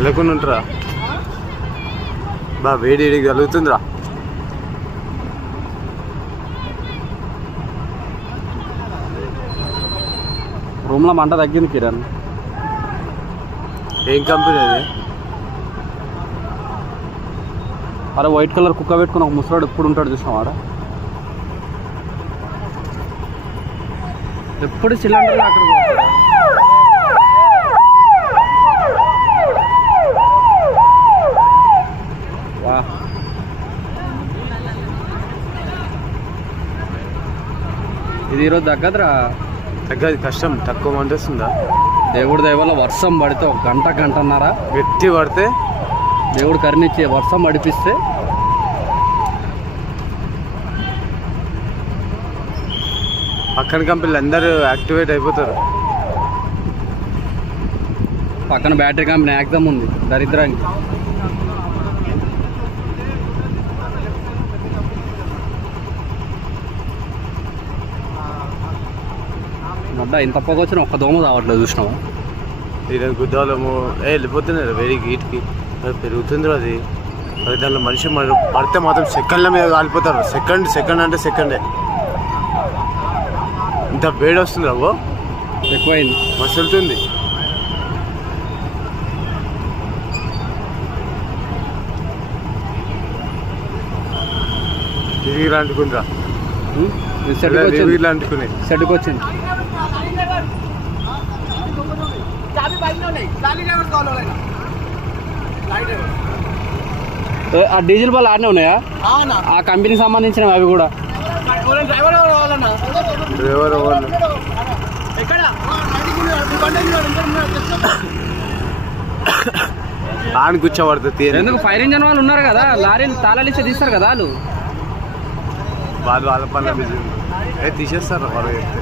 వెళ్ళకుండా ఉంటారా బా వేడి వేడికి కలుగుతుందిరా. రూమ్లో మంట తగ్గింది కిరణ్. ఏం కంపెనీ అది? అరే వైట్ కలర్ కుక్క పెట్టుకుని ఒక ముసలాడు ఎప్పుడు ఉంటాడు చూసినాం ఆడ. ఎప్పుడు సిలిండర్ అక్కడ వా. ఇది ఈరోజు తగ్గదురా. తగ్గదు, కష్టం. తక్కువ మంది వస్తుందా? దేవుడి దయ వల్ల వర్షం పడితే ఒక గంటన్నర గట్టి పడితే దేవుడు కరుణించి వర్షం పడిపిస్తే పక్కన కంపెనీలు అందరూ యాక్టివేట్ అయిపోతారు. పక్కన బ్యాటరీ కంపెనీ ఎగ్జామ్ ఉంది దరిద్రానికి. మడ్డ ఇంత పొగొచ్చిన ఒక్క దోమ రావట్లేదు చూసినావా? ఈరోజు గుద్దాలము వెళ్ళిపోతున్నారు వేడికి హీట్కి. పెరుగుతుంది అది. దాంట్లో మనిషి పడితే మాత్రం సెకండ్ల మీద కాలిపోతారు. సెకండ్ అంటే సెకండే. ఇంత వేడి వస్తుంది రాబో, ఎక్కువైంది, మసులుతుంది. తిరిగి అంటుకుంటా అంటుకుని సెట్కి వచ్చింది. ఆ డీజిల్ బల్ ఆడనే ఉన్నాయా? ఆ కంపెనీకి సంబంధించినవి అవి కూడా. డ్రైవర్ ఆని కూర్చోబడుతుంది. ఎందుకు ఫైర్ ఇంజన్ వాళ్ళు ఉన్నారు కదా, లారీలు తాళాలు ఇచ్చి తీస్తారు కదా వాళ్ళు. వాళ్ళ పనులు బిజీ తీసేస్తారు వాళ్ళు చెప్తే.